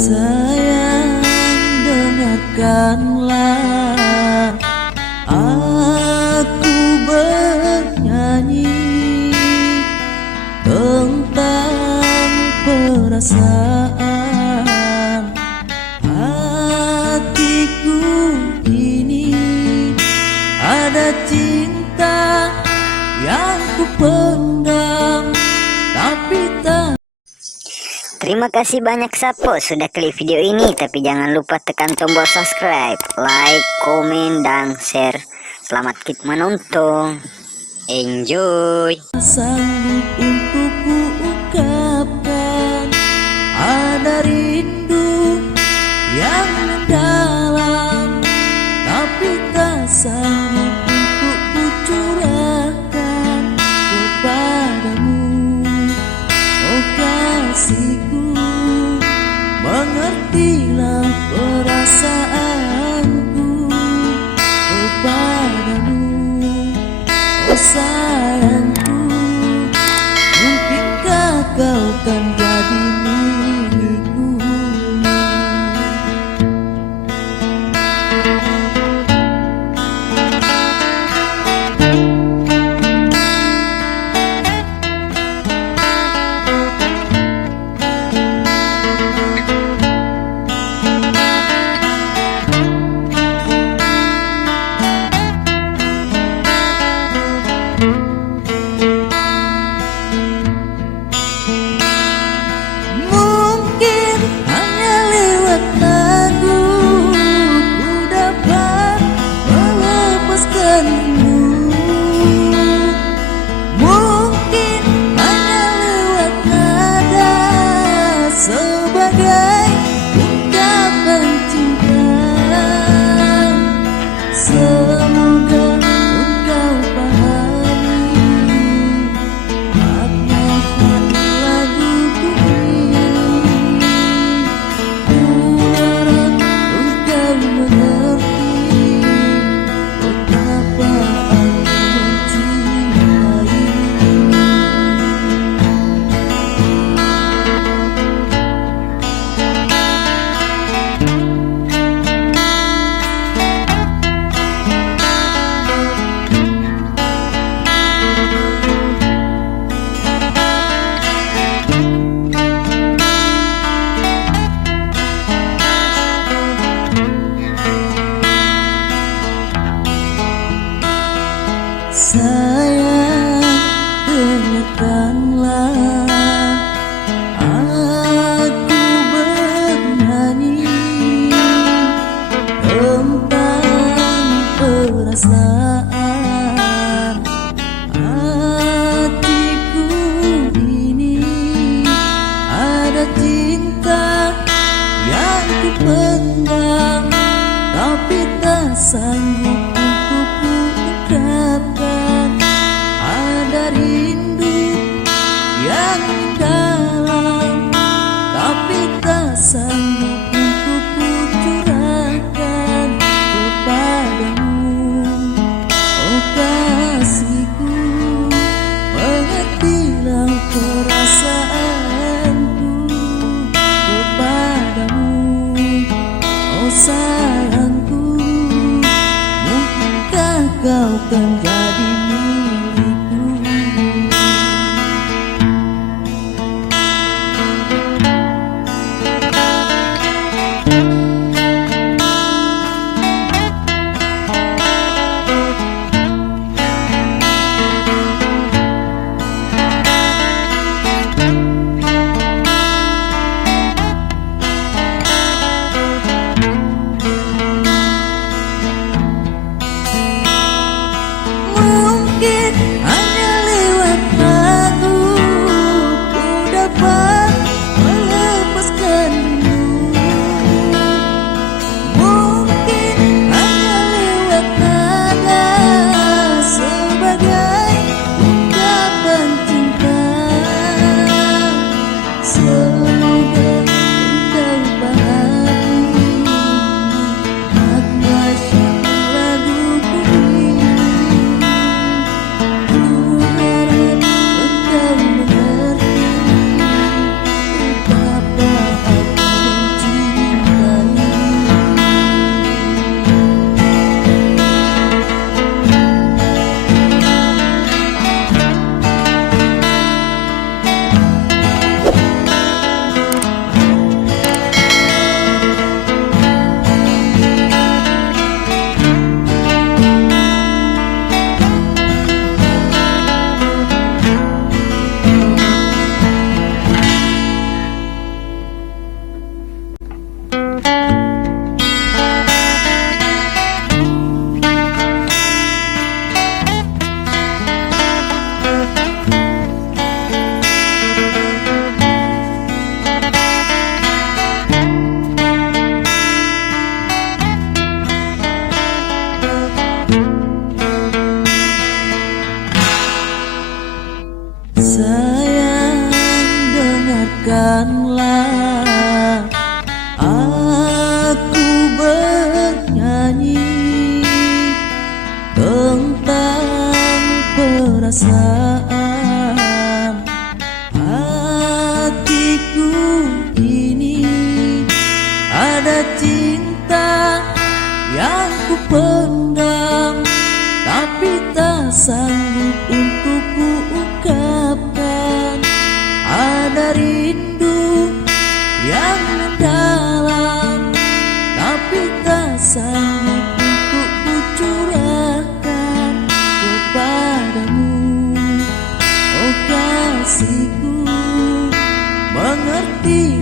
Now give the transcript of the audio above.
Sayang, dengarkanlah aku bernyanyi tentang perasaan hatiku ini. Ada cinta yang ku pendam tapi tak. Terima kasih banyak Sapo sudah klik video ini, tapi jangan lupa tekan tombol subscribe, like, komen, dan share. Selamat menonton. Enjoy. Sanggup untuk ku ungkapkan, ada rindu yang mendalam, tapi tak sanggup untuk ku curahkan kepadamu. Oh kasihku, mengertilah perasaanku kepadamu. Oh sayangku, mungkinkah kau kan jadi milikku? Sebagai ungkapan cinta, semoga engkau pahami makna laguku ini. Ku harap engkau mengerti betapa aku mencintaimu. Sayang, dengarkanlah aku bernyanyi tentang perasaan hatiku ini. Ada cinta yang ku pendam, tapi tak sanggup untuk ku ungkapkan. Ada rindu yang dalam, tapi tak sanggup untuk ku curahkan kepadamu. Oh kasihku, mengertilah perasaanku kepadamu. Oh sayangku, kasihku ini ada cinta yang ku pendam, tapi tak sanggup untuk ku ungkapkan. Ada rindu yang mendalam, tapi tak sanggup untuk ku curahkan kepadamu. Oh kasihku, mengerti